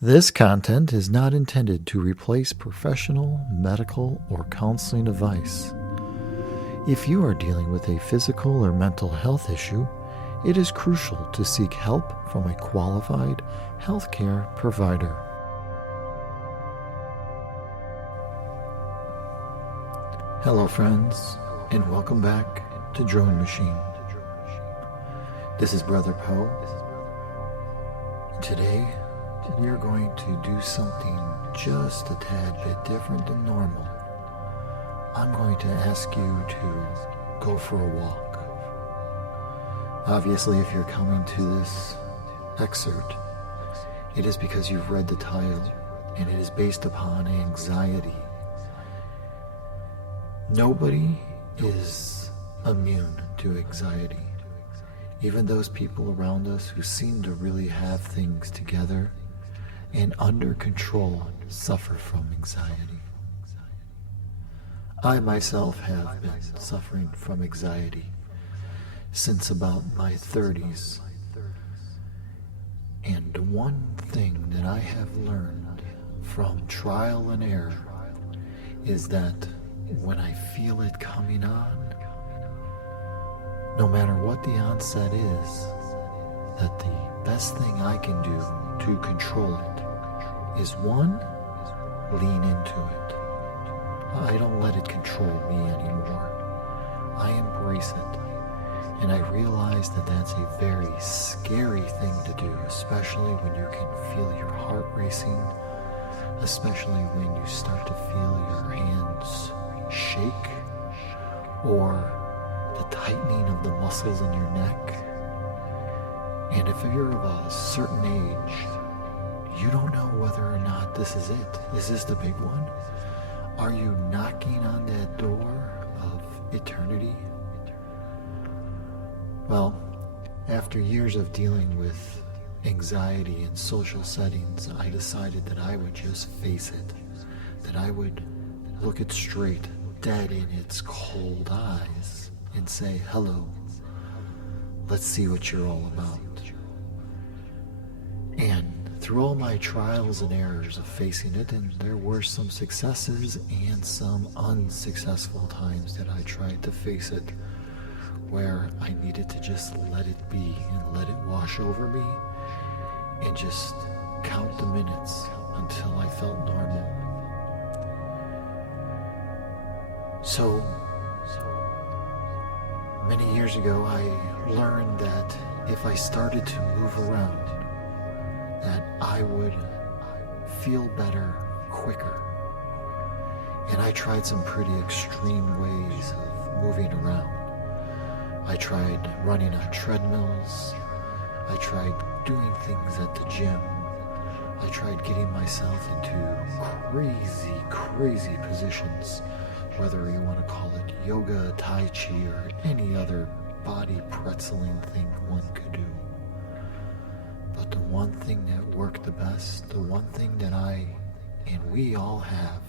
This content is not intended to replace professional, medical, or counseling advice. If you are dealing with a physical or mental health issue, it is crucial to seek help from a qualified healthcare provider. Hello friends, and welcome back to Drone Machine. This is Brother Poe. Today, we are going to do something just a tad bit different than normal. I'm going to ask you to go for a walk. Obviously, if you're coming to this excerpt, it is because you've read the title, and it is based upon anxiety. Nobody is immune to anxiety. Even those people around us who seem to really have things together and under control suffer from anxiety. I myself have been suffering from anxiety since about my 30s. And one thing that I have learned from trial and error is that when I feel it coming on, no matter what the onset is, that the best thing I can do to control it is one, lean into it. I don't let it control me anymore. I embrace it. And I realize that that's a very scary thing to do, especially when you can feel your heart racing, especially when you start to feel your hands shake, or the tightening of the muscles in your neck. And if you're of a certain age, you don't know whether or not this is it. Is this the big one? Are you knocking on that door of eternity? Well, after years of dealing with anxiety in social settings, I decided that I would just face it, that I would look it straight, dead in its cold eyes, and say, hello, let's see what you're all about. And through all my trials and errors of facing it, and there were some successes and some unsuccessful times that I tried to face it, where I needed to just let it be and let it wash over me and just count the minutes until I felt normal. So many years ago, I learned that if I started to move around, that I would feel better quicker. And I tried some pretty extreme ways of moving around. I tried running on treadmills. I tried doing things at the gym. I tried getting myself into crazy positions, whether you want to call it yoga, tai chi, or any other body pretzeling thing one could do. But the one thing that worked the best, the one thing that I and we all have,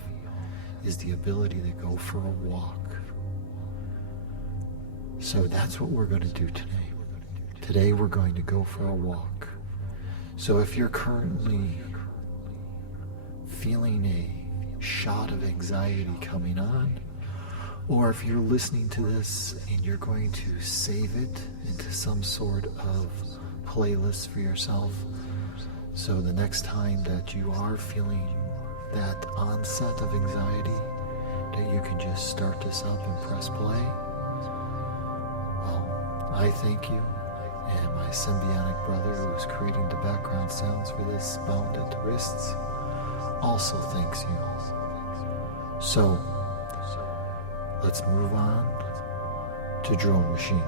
is the ability to go for a walk. So that's what we're going to do today. Today we're going to go for a walk. So if you're currently feeling a shot of anxiety coming on, or if you're listening to this and you're going to save it into some sort of playlist for yourself, so the next time that you are feeling that onset of anxiety, that you can just start this up and press play. Well, I thank you, and my symbiotic brother who's creating the background sounds for this bound at the wrists also thanks you. So let's move on to Drone Machine.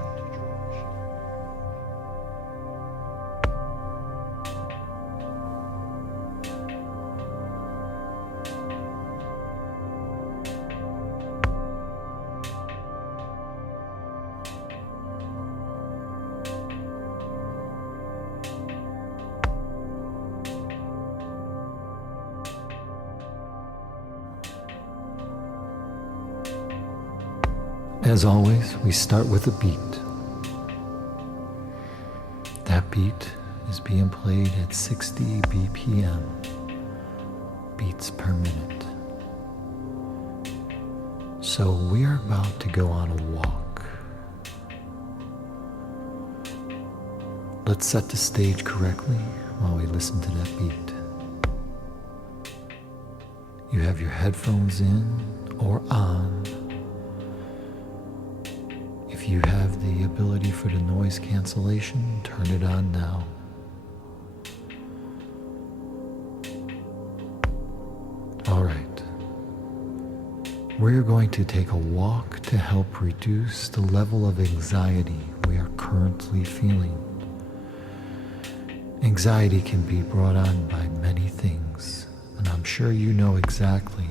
As always, we start with a beat. That beat is being played at 60 BPM. beats per minute. So we are about to go on a walk. Let's set the stage correctly while we listen to that beat. You have your headphones in or on. If you have the ability for the noise cancellation, turn it on now. All right. We're going to take a walk to help reduce the level of anxiety we are currently feeling. Anxiety can be brought on by many things, and I'm sure you know exactly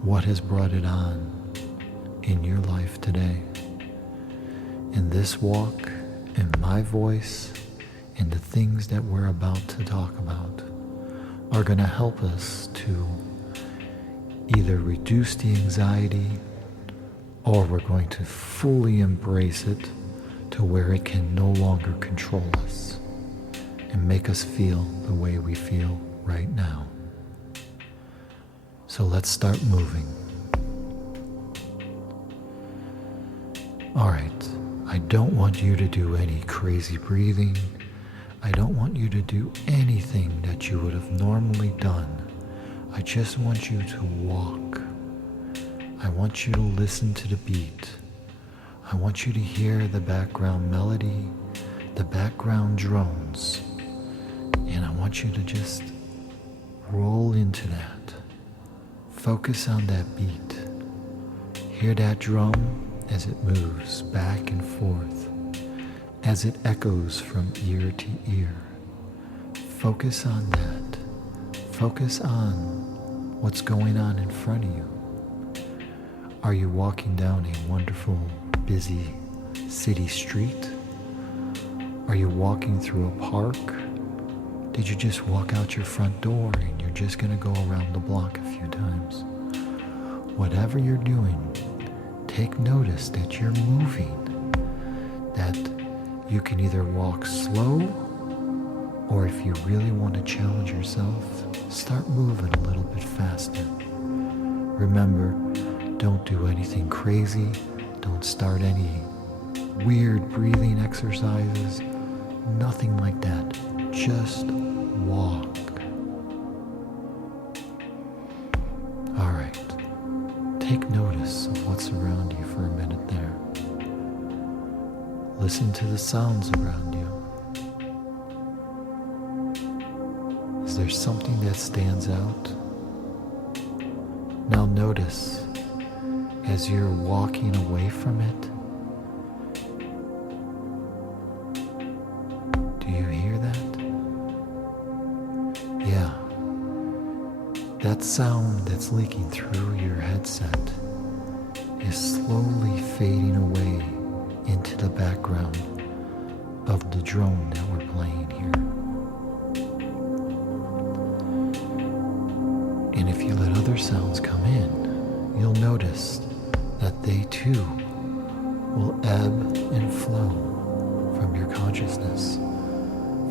what has brought it on in your life today. In this walk, in my voice, and the things that we're about to talk about are going to help us to either reduce the anxiety, or we're going to fully embrace it to where it can no longer control us and make us feel the way we feel right now. So let's start moving. All right. I don't want you to do any crazy breathing. I don't want you to do anything that you would have normally done. I just want you to walk. I want you to listen to the beat. I want you to hear the background melody, the background drones, and I want you to just roll into that. Focus on that beat. Hear that drum as it moves back and forth, as it echoes from ear to ear. Focus on that. Focus on what's going on in front of you. Are you walking down a wonderful, busy city street? Are you walking through a park? Did you just walk out your front door and you're just going to go around the block a few times? Whatever you're doing, take notice that you're moving, that you can either walk slow, or if you really want to challenge yourself, start moving a little bit faster. Remember, don't do anything crazy. Don't start any weird breathing exercises. Nothing like that. Just walk. All right. Take notice of what's around you for a minute there. Listen to the sounds around you. Is there something that stands out? Now notice, as you're walking away from it, do you hear that? Yeah. That sound that's leaking through your headset is slowly fading away into the background of the drone that we're playing here. And if you let other sounds come in, you'll notice that they too will ebb and flow from your consciousness,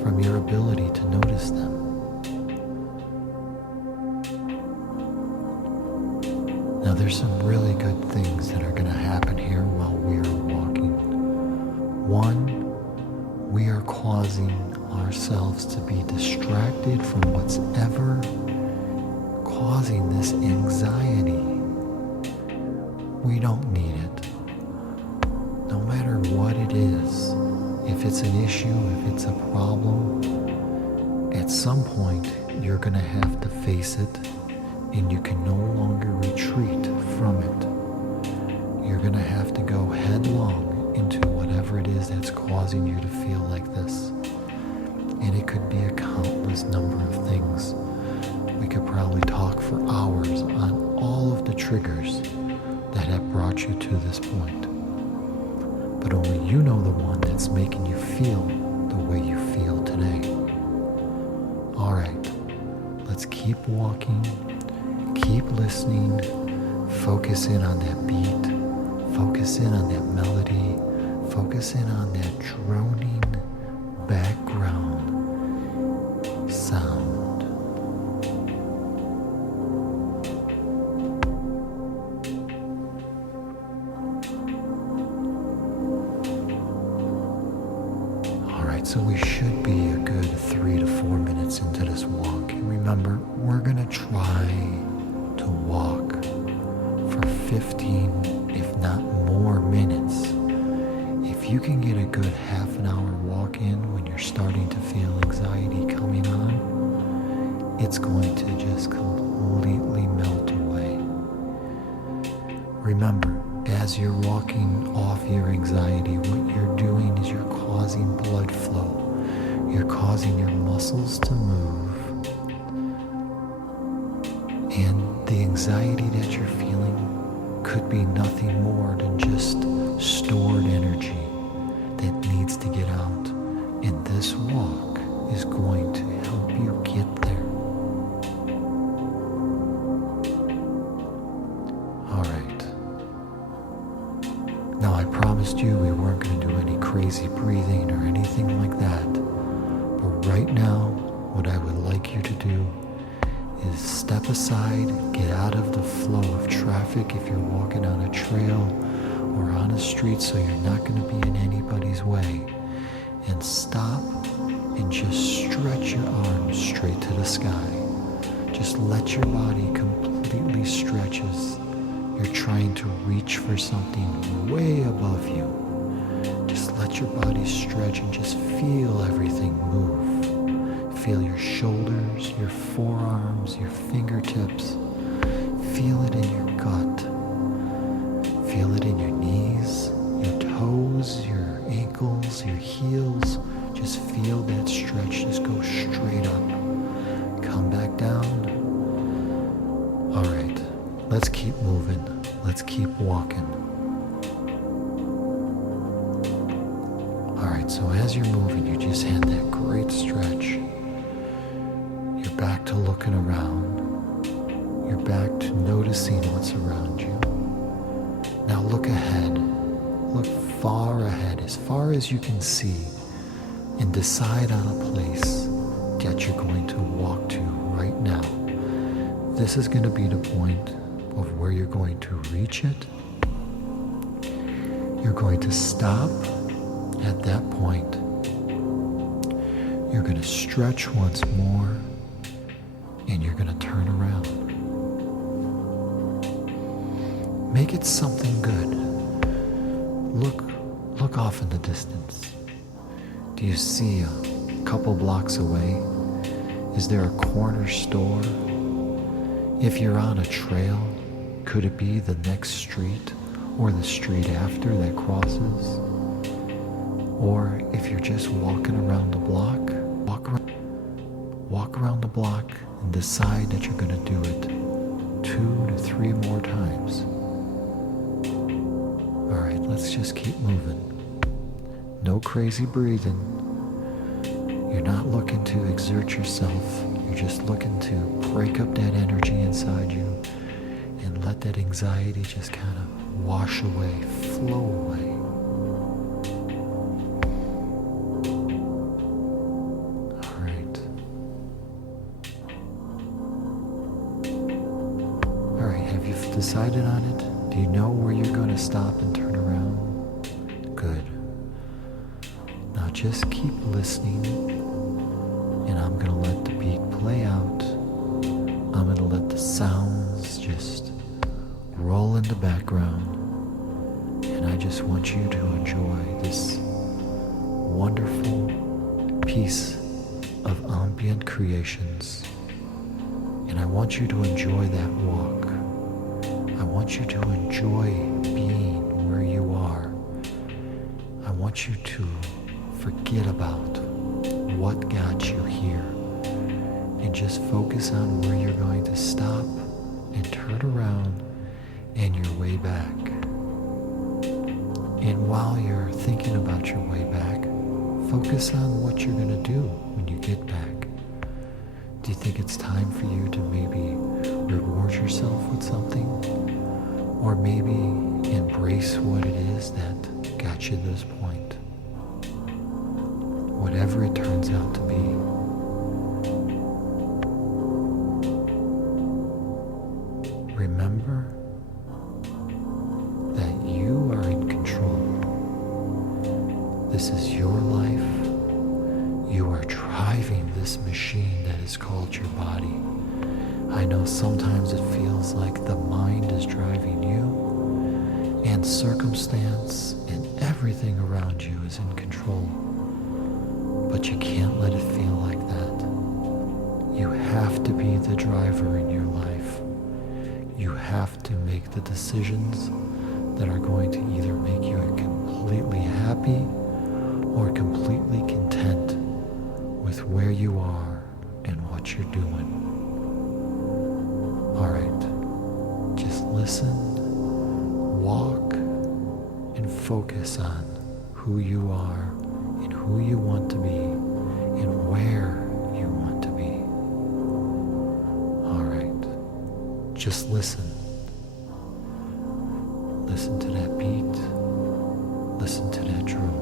from your ability to notice them. Now there's some really good things that are going to happen here while we are walking. One, we are causing ourselves to be distracted from what's ever causing this anxiety. We don't need it. No matter what it is, if it's an issue, if it's a problem, at some point you're going to have to face it, and you can no longer retreat from it. You're going to have to go headlong into whatever it is that's causing you to feel like this. And it could be a countless number of things. We could probably talk for hours on all of the triggers that have brought you to this point. But only you know the one that's making you feel the way you feel today. All right, let's keep walking. Keep listening, focus in on that beat, focus in on that melody, focus in on that droning background sound. So we should be a good 3 to 4 minutes into this walk. And remember, we're gonna try to walk for 15, if not more minutes. If you can get a good half an hour walk in when you're starting to feel anxiety coming on, it's going to just completely melt away. Remember, as you're walking off your anxiety, what you're doing is you're causing blood flow. You're causing your muscles to move. And the anxiety that you're feeling could be nothing more than just stored energy that needs to get out. And this walk is going to help you get there. All right. Now, I promised you we weren't going to do any crazy breathing or anything like that. But right now, what I would like you to do is step aside, get out of the flow of traffic if you're walking on a trail or on a street, so you're not going to be in anybody's way. And stop and just stretch your arms straight to the sky. Just let your body completely stretch as you're trying to reach for something way above you. Just let your body stretch and just feel everything move. Feel your shoulders, your forearms, your fingertips. Feel it in your gut. Feel it in your knees, your toes, your ankles, your heels. Just feel that stretch. Just go straight up. Come back down. All right, let's keep moving. Let's keep walking. All right, so as you're moving, you just had that great stretch. You're back to looking around. You're back to noticing what's around you. Now look ahead. Look far ahead, as far as you can see, and decide on a place that you're going to walk to right now. This is going to be the point of where you're going to reach it. You're going to stop at that point. You're going to stretch once more, and you're going to turn around. Make it something good. Look off in the distance. Do you see a couple blocks away? Is there a corner store? If you're on a trail, could it be the next street or the street after that crosses? Or if you're just walking around the block, walk around the block and decide that you're going to do it 2 to 3 more times. All right, let's just keep moving. No crazy breathing. You're not looking to exert yourself. You're just looking to break up that energy inside you and let that anxiety just kind of wash away, flow away. All right. All right, have you decided on it? Do you know where you're going to stop and turn around? Good. Now just keep listening, and I'm going to let the beat play out. I'm going to let the sounds just roll in the background, and I just want you to enjoy this wonderful piece of ambient creations. And I want you to enjoy that walk. I want you to enjoy being where you are. I want you to forget about what got you here and just focus on where you're going to stop and turn around and your way back. And while you're thinking about your way back, focus on what you're going to do when you get back. Do you think it's time for you to maybe reward yourself with something? Or maybe embrace what it is that got you to this point? Whatever it turns out to be. Remember that you are in control. This is your life. this machine that is called your body. I know sometimes it feels like the mind is driving you, and circumstance and everything around you is in control. But you can't let it feel like that. You have to be the driver in your life. You have to make the decisions that are going to either make you completely happy or completely content with where you are and what you're doing. Alright, just listen, walk, and focus on who you are and who you want to be and where you want to be. Alright, just listen. Listen to that beat. Listen to that drum.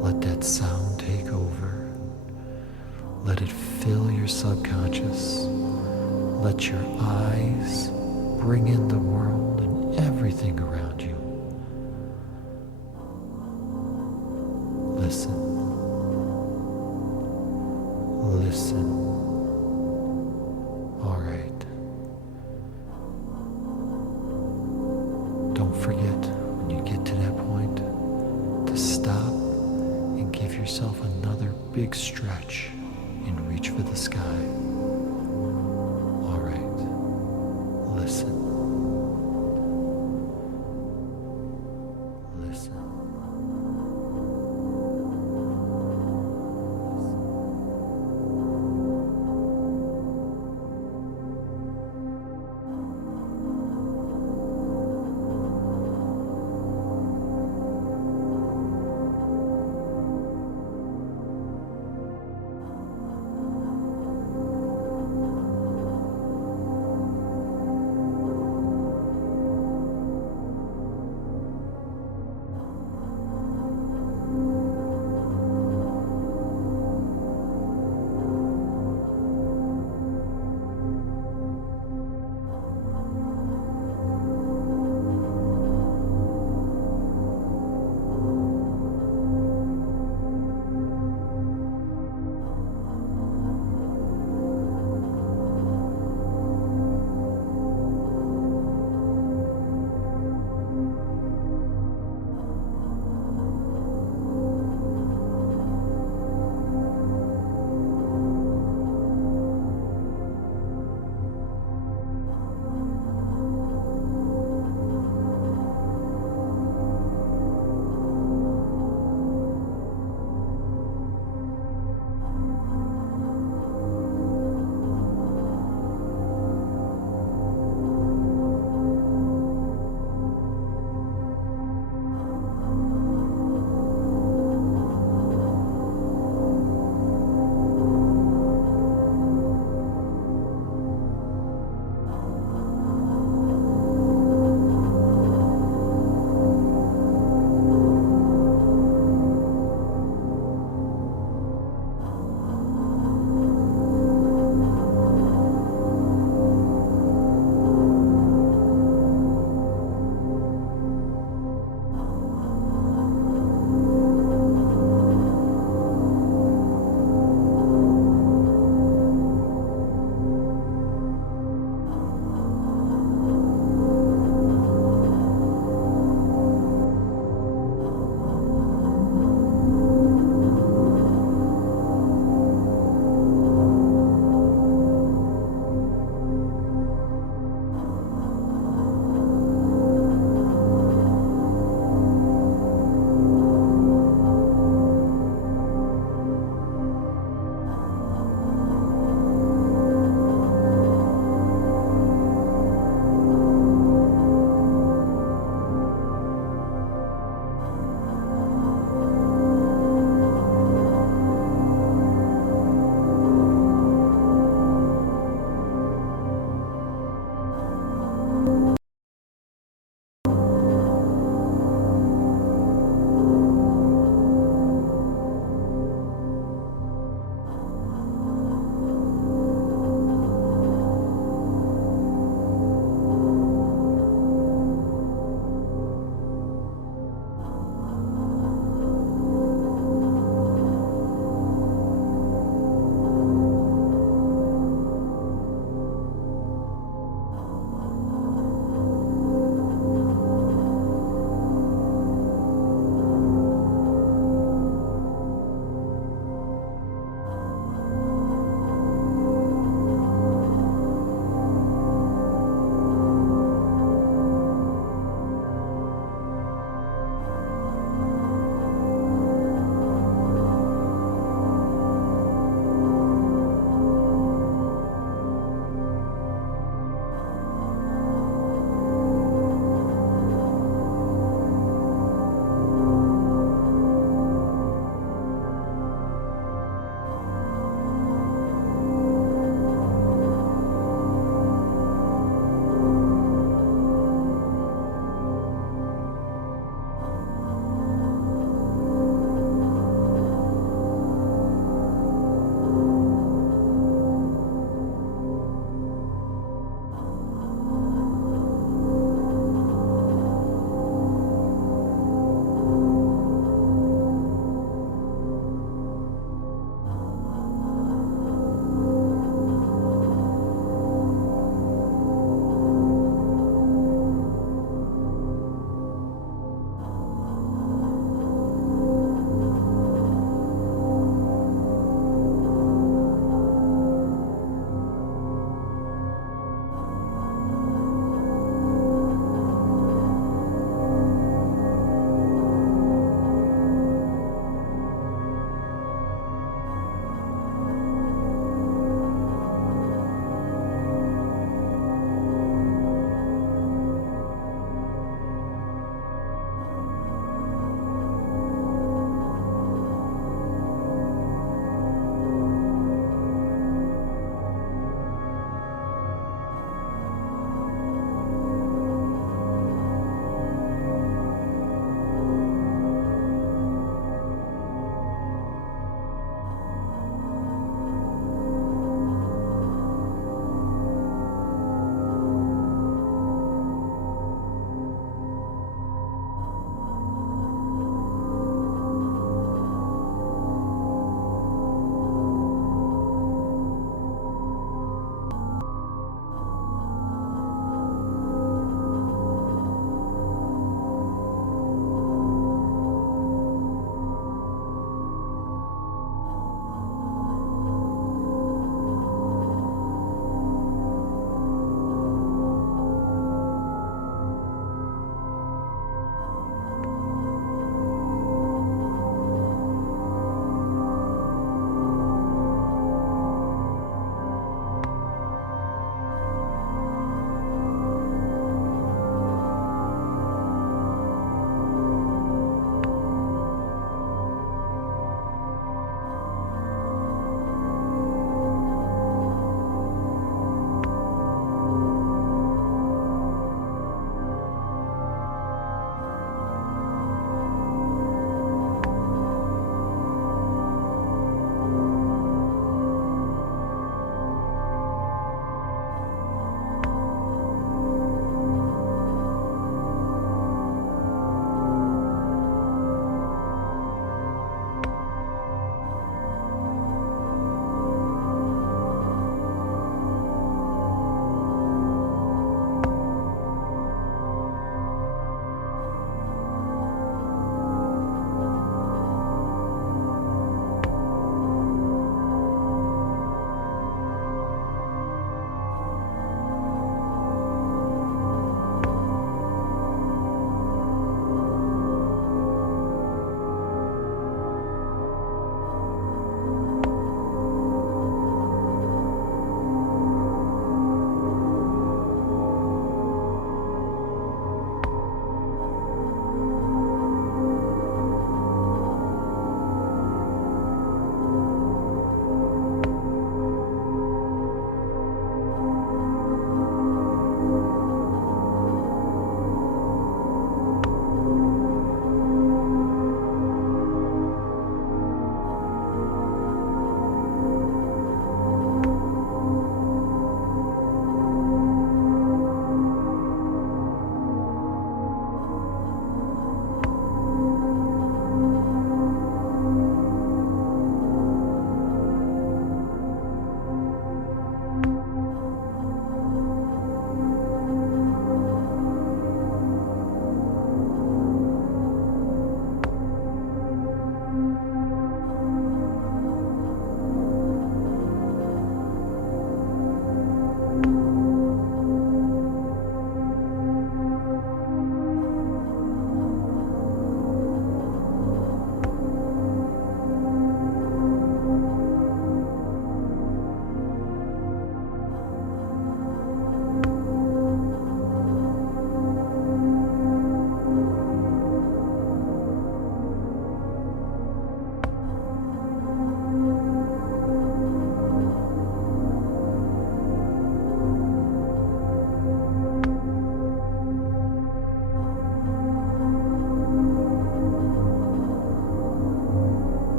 Let that sound take over. Let it fill your subconscious. Let your eyes bring in the world and everything around you. Listen. Listen. All right. Don't forget, when you get to that point, to stop and give yourself another big stretch.